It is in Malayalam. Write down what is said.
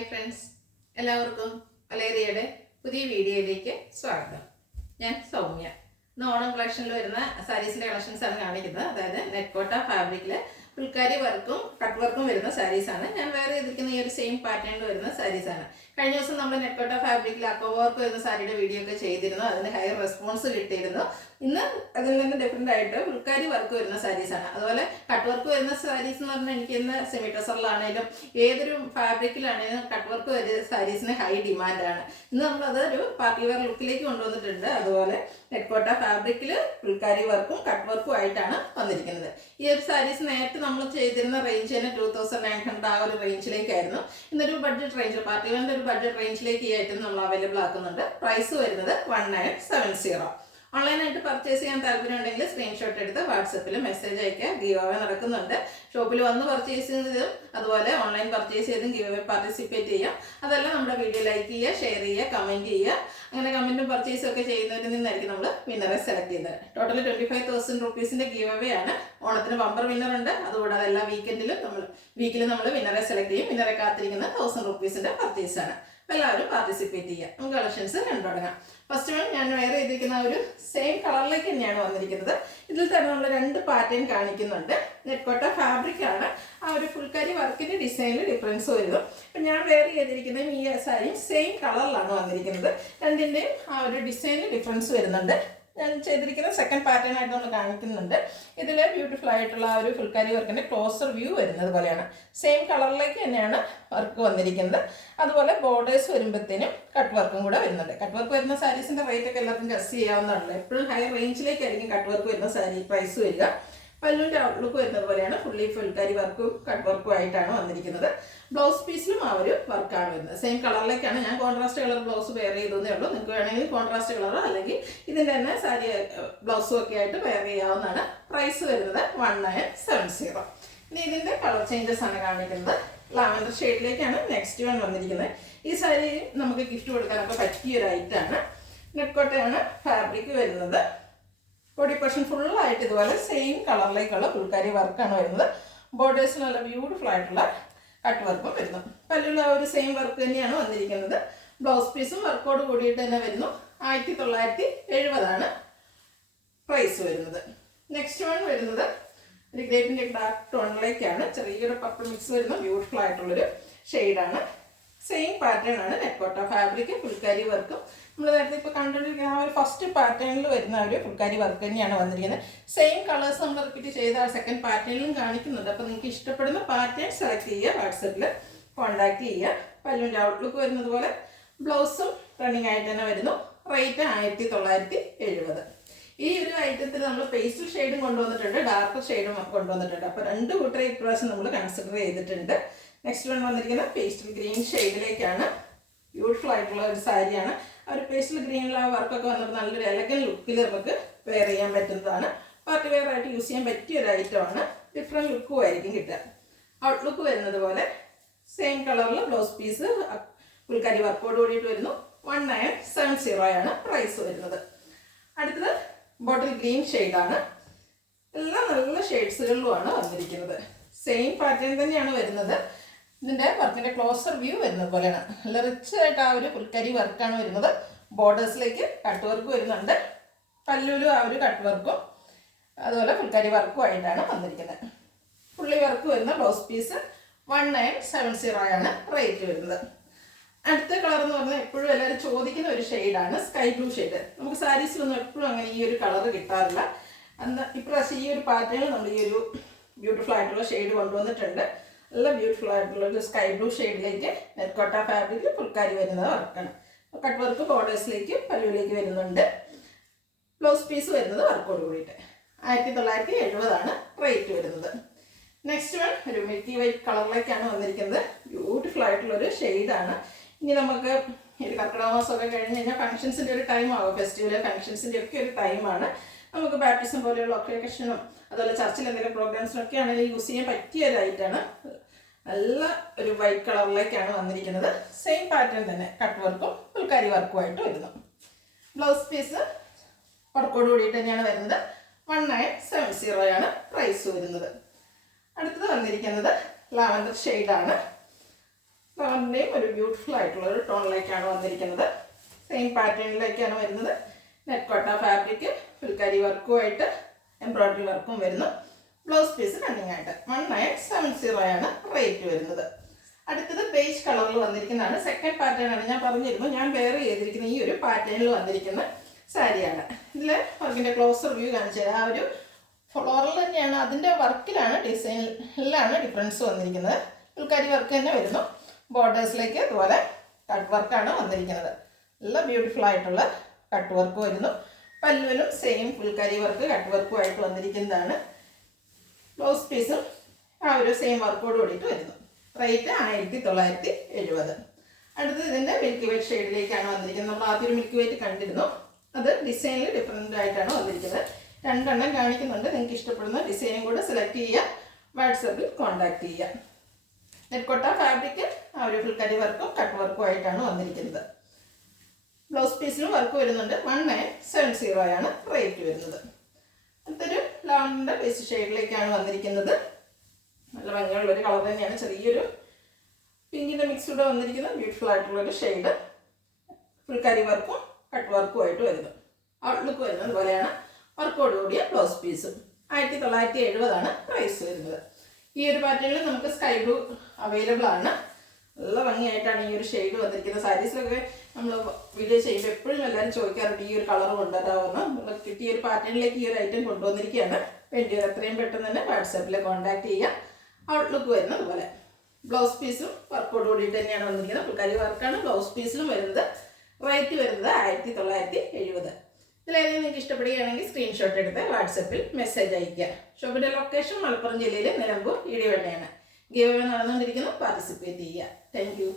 ഹായ് ഫ്രണ്ട്സ്, എല്ലാവർക്കും വലേറിയയുടെ പുതിയ വീഡിയോയിലേക്ക് സ്വാഗതം. ഞാൻ സൗമ്യ. ഇന്ന് ഓണം കളക്ഷനിൽ വരുന്ന സാരീസിൻ്റെ കളക്ഷൻസാണ് കാണിക്കുന്നത്. അതായത് നെറ്റ്കോട്ട ഫാബ്രിക്കിൽ ഫുൾക്കാരി വർക്കും കട്ട് വർക്കും വരുന്ന സാരീസാണ്. ഞാൻ വേറെ ചെയ്തിരിക്കുന്ന ഈ ഒരു സെയിം പാറ്റേണിൽ വരുന്ന സാരീസാണ്. കഴിഞ്ഞ ദിവസം നമ്മൾ നെറ്റ്കോട്ട ഫാബ്രിക്കിൽ അക്കോ വർക്ക് വരുന്ന സാരിയുടെ വീഡിയോ ഒക്കെ ചെയ്തിരുന്നു. അതിന് ഹൈ റെസ്പോൺസ് കിട്ടിയിരുന്നു. ഇന്ന് അതിൽ നിന്ന് ഡിഫറെൻ്റ് ആയിട്ട് ഫുൾക്കാരി വർക്ക് വരുന്ന സാരീസാണ്. അതുപോലെ കട്ട് വർക്ക് വരുന്ന സാരീസ് എന്ന് പറഞ്ഞാൽ എനിക്ക് ഇന്ന് സെമി ടസറിലാണെങ്കിലും ഏതൊരു ഫാബ്രിക്കിലാണെങ്കിലും കട്ട് വർക്ക് വരുന്ന സാരീസിന് ഹൈ ഡിമാൻഡാണ്. ഇന്ന് നമ്മളത് ഒരു പാർട്ടി വെയർ ലുക്കിലേക്ക് കൊണ്ടുവന്നിട്ടുണ്ട്. അതുപോലെ നെറ്റ്കോട്ട ഫാബ്രിക്കിൽ ഫുൾക്കാരി വർക്കും കട്ട് വർക്കും ആയിട്ടാണ് വന്നിരിക്കുന്നത്. ഈ ഒരു സാരീസ് നേരത്തെ നമ്മൾ ചെയ്തിരുന്ന റേഞ്ച് തന്നെ 2900 ആ ഒരു റേഞ്ചിലേക്കായിരുന്നു. ഇന്നൊരു ബഡ്ജറ്റ് റേഞ്ച്, പാർട്ടി വെയറിൻ്റെ ഒരു ബഡ്ജറ്റ് റേഞ്ചിലേക്ക് ഈ ഐറ്റം നമ്മൾ അവൈലബിൾ ആക്കുന്നുണ്ട്. പ്രൈസ് വരുന്നത് 1970. ഓൺലൈനായിട്ട് പർച്ചേസ് ചെയ്യാൻ താല്പര്യമുണ്ടെങ്കിൽ സ്ക്രീൻഷോട്ട് എടുത്ത് വാട്സപ്പിൽ മെസ്സേജ് അയക്കുക. ഗീവ് അവേ നടക്കുന്നുണ്ട്. ഷോപ്പിൽ വന്ന് പർച്ചേസ് ചെയ്യുന്നതും അതുപോലെ ഓൺലൈൻ പർച്ചേസ് ചെയ്തും ഗീവ് അവേ പാർട്ടിസിപ്പേറ്റ് ചെയ്യാം. അതെല്ലാം നമ്മുടെ വീഡിയോ ലൈക്ക് ചെയ്യുക, ഷെയർ ചെയ്യുക, കമൻറ്റ് ചെയ്യുക. അങ്ങനെ കമൻറ്റും പർച്ചേസും ഒക്കെ ചെയ്യുന്നവരിൽ നിന്നായിരിക്കും നമ്മൾ വിന്നറെ സെലക്ട് ചെയ്തത്. ടോട്ടൽ 25,000 റുപ്പീസിൻ്റെ ഗീവ് അവേ ആണ്. ഓണത്തിന് ബമ്പർ വിന്നർ ഉണ്ട്. അതുകൂടാതെ എല്ലാ വീക്കിലും നമ്മൾ വിന്നറെ സെലക്ട് ചെയ്യും. വിന്നറെ കാത്തിരിക്കുന്ന 1000 റുപ്പീസിൻ്റെ പർച്ചേസാണ്. എല്ലാവരും പാർട്ടിസിപ്പേറ്റ് ചെയ്യുക. നമുക്ക് കളക്ഷൻസ് കണ്ടു തുടങ്ങാം. ഫസ്റ്റ് വൺ ഞാൻ വെയർ ചെയ്തിരിക്കുന്ന ഒരു സെയിം കളറിലേക്ക് തന്നെയാണ് വന്നിരിക്കുന്നത്. ഇതിൽ തന്നെ നമ്മൾ 2 പാറ്റേൺ കാണിക്കുന്നുണ്ട്. നെറ്റ്കോട്ട ഫാബ്രിക് ആണ്. ആ ഒരു ഫുൾക്കാരി വർക്കിൻ്റെ ഡിസൈനിൽ ഡിഫറൻസ് വരുന്നു. അപ്പം ഞാൻ വെയർ ചെയ്തിരിക്കുന്നതും ഈ സാരിയും സെയിം കളറിലാണ് വന്നിരിക്കുന്നത്. രണ്ടിൻ്റെയും ആ ഒരു ഡിസൈനിൽ ഡിഫറൻസ് വരുന്നുണ്ട്. ഞാൻ ചെയ്തിരിക്കുന്ന സെക്കൻഡ് പാറ്റേൺ ആയിട്ട് നമ്മൾ കാണിക്കുന്നുണ്ട്. ഇതിൽ ബ്യൂട്ടിഫുൾ ആയിട്ടുള്ള ആ ഒരു ഫുൾക്കാരി വർക്കിൻ്റെ ക്ലോസർ വ്യൂ വരുന്നത് പോലെയാണ്. സെയിം കളറിലേക്ക് തന്നെയാണ് വർക്ക് വന്നിരിക്കുന്നത്. അതുപോലെ ബോർഡേഴ്സ് വരുമ്പോഴത്തേനും കട്ട് വർക്കും കൂടെ വരുന്നുണ്ട്. കട്ട് വർക്ക് വരുന്ന സാരീസിൻ്റെ റേറ്റ് ഒക്കെ എല്ലാവർക്കും ഗസ് ചെയ്യാവുന്നതാണല്ലോ. എപ്പോഴും ഹൈ റേഞ്ചിലേക്കായിരിക്കും കട്ട് വർക്ക് വരുന്ന സാരി പ്രൈസ് വരിക. പല്ലുവിൻ്റെ ഔട്ട്ലുക്ക് വരുന്നത് പോലെയാണ്. ഫുള്ളി ഫുൾക്കാരി വർക്കും കട്ട് വർക്കും ആയിട്ടാണ് വന്നിരിക്കുന്നത്. ബ്ലൗസ് പീസിലും ആ ഒരു വർക്കാണ് വരുന്നത്. സെയിം കളറിലേക്കാണ്. ഞാൻ കോൺട്രാസ്റ്റ് കളർ ബ്ലൗസ് വെയർ ചെയ്തതേ ഉള്ളൂ. നിങ്ങൾക്ക് വേണമെങ്കിൽ കോൺട്രാസ്റ്റ് കളറോ അല്ലെങ്കിൽ ഇതിൻ്റെ തന്നെ സാരി ബ്ലൗസും ഒക്കെ ആയിട്ട് വെയർ ചെയ്യാവുന്നതാണ്. പ്രൈസ് വരുന്നത് 1970. ഇനി ഇതിൻ്റെ കളർ ചേഞ്ചസ് ആണ് കാണിക്കുന്നത്. ലാവൻഡർ ഷെയ്ഡിലേക്കാണ് നെക്സ്റ്റ് വൺ വന്നിരിക്കുന്നത്. ഈ സാരി നമുക്ക് ഗിഫ്റ്റ് കൊടുക്കാനൊക്കെ പറ്റിയൊരു ഐറ്റമാണ്. നെറ്റ്കോട്ടയാണ് ഫാബ്രിക് വരുന്നത്. ബോഡി പോർഷൻ ഫുള്ളായിട്ട് ഇതുപോലെ സെയിം കളറിലേക്കുള്ള ഫുൾക്കാരി വർക്കാണ് വരുന്നത്. ബോർഡേഴ്സിന് നല്ല ബ്യൂട്ടിഫുൾ ആയിട്ടുള്ള കട്ട് വർക്കും വരുന്നു. പല്ലുള്ള ഒരു സെയിം വർക്ക് തന്നെയാണ് വന്നിരിക്കുന്നത്. ബ്ലൗസ് പീസും വർക്കോട് കൂടിയിട്ട് തന്നെ വരുന്നു. 1970 പ്രൈസ് വരുന്നത്. നെക്സ്റ്റ് വൺ വരുന്നത് ഒരു ഗ്രേപ്പിൻ്റെ ഡാർക്ക് ടോണിലേക്കാണ്. ചെറിയൊരു പർപ്പിൾ മിക്സ് വരുന്ന ബ്യൂട്ടിഫുൾ ആയിട്ടുള്ളൊരു ഷെയ്ഡാണ്. സെയിം പാറ്റേൺ ആണ്. നെറ്റ്കോട്ട ഫാബ്രിക് ഫുൾക്കാരി വർക്കും നമ്മൾ നേരത്തെ ഇപ്പോൾ കണ്ടുകൊണ്ടിരിക്കുന്ന ആ ഒരു ഫസ്റ്റ് പാറ്റേണിൽ വരുന്ന ഒരു ഫുൾക്കാരി വർക്ക് തന്നെയാണ് വന്നിരിക്കുന്നത്. സെയിം കളേഴ്സ് നമ്മൾ റിപ്പീറ്റ് ചെയ്ത് ആ സെക്കൻഡ് പാറ്റേണിലും കാണിക്കുന്നുണ്ട്. അപ്പോൾ നിങ്ങൾക്ക് ഇഷ്ടപ്പെടുന്ന പാറ്റേൺ സെലക്ട് ചെയ്യുക, വാട്സപ്പിൽ കോൺടാക്ട് ചെയ്യുക. പല്ലുവിൻ്റെ ഔട്ട്ലുക്ക് വരുന്നത് പോലെ ബ്ലൗസും റണ്ണിങ് ആയിട്ട് തന്നെ വരുന്നു. റേറ്റ് 1970. ഈ ഒരു ഐറ്റത്തിൽ നമ്മൾ പേസ്റ്റൽ ഷെയ്ഡും കൊണ്ടുവന്നിട്ടുണ്ട്, ഡാർക്ക് ഷെയ്ഡും കൊണ്ടുവന്നിട്ടുണ്ട്. അപ്പോൾ 2 കൂട്ടരെ ഇപ്രാവശ്യം നമ്മൾ കൺസിഡർ ചെയ്തിട്ടുണ്ട്. നെക്സ്റ്റ് വൺ വന്നിരിക്കുന്നത് പേസ്റ്റൽ ഗ്രീൻ ഷെയ്ഡിലേക്കാണ്. ബ്യൂട്ടിഫുൾ ആയിട്ടുള്ള ഒരു സാരിയാണ്. ആ ഒരു പേസ്റ്റൽ ഗ്രീനിൽ ആ വർക്കൊക്കെ വന്നിട്ട് നല്ലൊരു എലഗൻ ലുക്കിൽ നമുക്ക് വെയർ ചെയ്യാൻ പറ്റുന്നതാണ്. പാർട്ടി വെയർ ആയിട്ട് യൂസ് ചെയ്യാൻ പറ്റിയ ഒരു ഐറ്റമാണ്. ഡിഫറെൻറ്റ് ലുക്കും ആയിരിക്കും കിട്ടുക. ഔട്ട്ലുക്ക് വരുന്നത് പോലെ സെയിം കളറിൽ ബ്ലൗസ് പീസ് ഫുൾക്കാരി വർക്കോട് കൂടിയിട്ട് വരുന്നു. 1970 പ്രൈസ് വരുന്നത്. അടുത്തത് ബോട്ടിൽ ഗ്രീൻ ഷെയ്ഡാണ്. എല്ലാം നല്ല ഷെയ്ഡ്സുകളിലുമാണ് വന്നിരിക്കുന്നത്. സെയിം പാറ്റേൺ തന്നെയാണ് വരുന്നത്. ഇതിൻ്റെ വർക്കിൻ്റെ ക്ലോസർ വ്യൂ വരുന്നത് പോലെയാണ്. നല്ല റിച്ച് ആയിട്ട് ആ ഒരു ഫുൾക്കാരി വർക്കാണ് വരുന്നത്. ബോർഡേഴ്സിലേക്ക് കട്ട് വർക്ക് വരുന്നുണ്ട്. പല്ലുവിലും ആ ഒരു കട്ട് വർക്കും അതുപോലെ ഫുൾക്കാരി വർക്കും ആയിട്ടാണ് വന്നിരിക്കുന്നത്. ഫുള്ളി വർക്ക് വരുന്ന ബ്ലൗസ് പീസ് 1970 റേറ്റ് വരുന്നത്. അടുത്ത കളർ എന്ന് പറഞ്ഞാൽ എപ്പോഴും എല്ലാവരും ചോദിക്കുന്ന ഒരു ഷെയ്ഡാണ് സ്കൈ ബ്ലൂ ഷെയ്ഡ്. നമുക്ക് സാരീസിലൊന്നും എപ്പോഴും അങ്ങനെ ഈ ഒരു കളർ കിട്ടാറില്ല. എന്നാൽ ഇപ്രാവശ്യം ഈ ഒരു പാറ്റേണിൽ നമ്മൾ ഈ ഒരു ബ്യൂട്ടിഫുൾ ആയിട്ടുള്ള ഷെയ്ഡ് കൊണ്ടുവന്നിട്ടുണ്ട്. നല്ല ബ്യൂട്ടിഫുൾ ആയിട്ടുള്ള ഒരു സ്കൈ ബ്ലൂ ഷെയ്ഡിലേക്ക് നെറ്റ്കോട്ട ഫാബ്രിക്കിൽ ഫുൾക്കാരി വരുന്നത് വർക്കാണ്. കട്ട് വർക്ക് ബോർഡേഴ്സിലേക്ക് പല്ലുവിലേക്ക് വരുന്നുണ്ട്. ബ്ലൗസ് പീസ് വരുന്നത് വർക്കോട് കൂടിയിട്ട് 1970 റേറ്റ് വരുന്നത്. നെക്സ്റ്റ് വൺ ഒരു മിൽക്കി വൈറ്റ് കളറിലേക്കാണ് വന്നിരിക്കുന്നത്. ബ്യൂട്ടിഫുൾ ആയിട്ടുള്ളൊരു ഷെയ്ഡാണ്. ഇനി നമുക്ക് ഒരു കർക്കിടക മാസമൊക്കെ കഴിഞ്ഞ് കഴിഞ്ഞാൽ ഫംഗ്ഷൻസിൻ്റെ ഒരു ടൈം ആകും. ഫെസ്റ്റിവൽ ഫംഗ്ഷൻസിൻ്റെ ഒക്കെ ഒരു ടൈമാണ്. നമുക്ക് ബാപ്റ്റിസം പോലെയുള്ള ഒക്കേഷനും അതുപോലെ ചർച്ചിൽ എന്തെങ്കിലും പ്രോഗ്രാംസിനൊക്കെ ആണെങ്കിൽ യൂസ് ചെയ്യാൻ പറ്റിയ ഒരു ഐറ്റാണ്. നല്ല ഒരു വൈറ്റ് കളറിലേക്കാണ് വന്നിരിക്കുന്നത്. സെയിം പാറ്റേൺ തന്നെ കട്ട് വർക്കും ഫുൾക്കാരി വർക്കുമായിട്ട് വരുന്നു. ബ്ലൗസ് പീസ് വർക്കോട് കൂടിയിട്ട് തന്നെയാണ് വരുന്നത്. 1970 പ്രൈസ് വരുന്നത്. അടുത്തത് വന്നിരിക്കുന്നത് ലാവൻഡർ ഷെയ്ഡാണ്. കളറിൻ്റെയും ഒരു ബ്യൂട്ടിഫുൾ ആയിട്ടുള്ള ഒരു ടോണിലേക്കാണ് വന്നിരിക്കുന്നത്. സെയിം പാറ്റേണിലേക്കാണ് വരുന്നത്. നെറ്റ് കോട്ട ഫാബ്രിക് ഫുൾക്കാരി വർക്കുമായിട്ട് എംബ്രോയിഡറി വർക്കും വരുന്നു. ബ്ലൗസ് പീസ് റണ്ണിങ് ആയിട്ട് 1970 ആണ് റേറ്റ് വരുന്നത്. അടുത്തത് ബേജ് കളറിൽ വന്നിരിക്കുന്നതാണ്. സെക്കൻഡ് പാറ്റേൺ ആണ്. ഞാൻ പറഞ്ഞിരുന്നു ഞാൻ വെയർ ചെയ്തിരിക്കുന്ന ഈ ഒരു പാറ്റേണിൽ വന്നിരിക്കുന്ന സാരിയാണ്. ഇതിൽ വർക്കിൻ്റെ ക്ലോസർ വ്യൂ കാണിച്ചു തരാം. ആ ഒരു ഫ്ലോറൽ തന്നെയാണ്, അതിൻ്റെ വർക്കിലാണ് ഡിസൈനിലാണ് ഡിഫറൻസ് വന്നിരിക്കുന്നത്. ഫുൾക്കാരി വർക്ക് തന്നെ വരുന്നു. ബോർഡേഴ്സിലേക്ക് ഇതുപോലെ കട്ട് വർക്കാണ് വന്നിരിക്കുന്നത്. നല്ല ബ്യൂട്ടിഫുൾ ആയിട്ടുള്ള കട്ട് വർക്ക് വരുന്നു. പല്ലുവിലും സെയിം ഫുൾക്കാരി വർക്ക് കട്ട് വർക്കുമായിട്ട് വന്നിരിക്കുന്നതാണ്. ബ്ലൗസ് പീസും ആ ഒരു സെയിം വർക്കോട് കൂടിയിട്ട് വരുന്നു. റേറ്റ് 1970. അടുത്തത് ഇതിൻ്റെ മിൽക്കി വൈറ്റ് ഷെയ്ഡിലേക്കാണ് വന്നിരിക്കുന്നത്. നമ്മൾ ആദ്യം ഒരു മിൽക്കി വൈറ്റ് കണ്ടിരുന്നു. അത് ഡിസൈനിൽ ഡിഫറെൻ്റ് ആയിട്ടാണ് വന്നിരിക്കുന്നത്. 2 എണ്ണം കാണിക്കുന്നുണ്ട്. നിങ്ങൾക്ക് ഇഷ്ടപ്പെടുന്ന ഡിസൈനും കൂടെ സെലക്ട് ചെയ്യുക. വാട്സാപ്പിൽ കോൺടാക്ട് ചെയ്യുക. നെറ്റ് കോട്ട ഫാബ്രിക് ആ ഒരു ഫുൾക്കാരി വർക്കും കട്ട് വർക്കും ആയിട്ടാണ് വന്നിരിക്കുന്നത്. ബ്ലൗസ് പീസിലും വർക്ക് വരുന്നുണ്ട്. 1970 ആണ് റേറ്റ് വരുന്നത്. അടുത്തൊരു ലാവൻഡർ ബേസ് ഷെയ്ഡിലേക്കാണ് വന്നിരിക്കുന്നത്. നല്ല ഭംഗിയുള്ള ഒരു കളർ തന്നെയാണ്. ചെറിയൊരു പിങ്കിൻ്റെ മിക്സ് കൂടെ വന്നിരിക്കുന്ന ബ്യൂട്ടിഫുൾ ആയിട്ടുള്ളൊരു ഷെയ്ഡ്. ഫുൾക്കാരി വർക്കും കട്ട് വർക്കും ആയിട്ട് വരുന്നു. ഔട്ട്ലുക്ക് വരുന്നത് പോലെയാണ്. വർക്കോട് കൂടിയ ബ്ലൗസ് പീസും 1970 ആണ് പ്രൈസ് വരുന്നത്. ഈ ഒരു പാറ്റേണിൽ നമുക്ക് സ്കൈ ബ്ലൂ അവൈലബിൾ ആണ്. നല്ല ഭംഗിയായിട്ടാണ് ഈ ഒരു ഷെയ്ഡ് വന്നിരിക്കുന്നത്. സാരീസിലൊക്കെ നമ്മൾ വീഡിയോ ചെയ്യുമ്പോൾ എപ്പോഴും എല്ലാവരും ചോദിക്കാറുണ്ട് ഈ ഒരു കളർ കൊണ്ടുവരാമെന്ന്. കിട്ടിയ ഒരു പാറ്റേണിലേക്ക് ഈ ഒരു ഐറ്റം കൊണ്ടുവന്നിരിക്കുകയാണ്. വേണ്ടിയത് എത്രയും പെട്ടെന്ന് തന്നെ വാട്സാപ്പിൽ കോൺടാക്ട് ചെയ്യുക. ഔട്ട്ലുക്ക് വരുന്നത് പോലെ ബ്ലൗസ് പീസും വർക്കോട് കൂടിയിട്ട് തന്നെയാണ് വന്നിരിക്കുന്നത്. ഫുൾക്കാരി വർക്കാണ് ബ്ലൗസ് പീസിലും വരുന്നത്. റേറ്റ് വരുന്നത് 1970. ഇതിലേതെങ്കിലും നിങ്ങൾക്ക് ഇഷ്ടപ്പെടുകയാണെങ്കിൽ സ്ക്രീൻഷോട്ട് എടുത്ത് വാട്സപ്പിൽ മെസ്സേജ് അയയ്ക്കുക. ഷോപ്പിൻ്റെ ലൊക്കേഷൻ മലപ്പുറം ജില്ലയിലെ നിലമ്പൂർ ഇടിവണ്ണയാണ്. ഗിവ് അവേ നടന്നുകൊണ്ടിരിക്കുന്നു. പാർട്ടിസിപ്പേറ്റ് ചെയ്യുക. Thank you.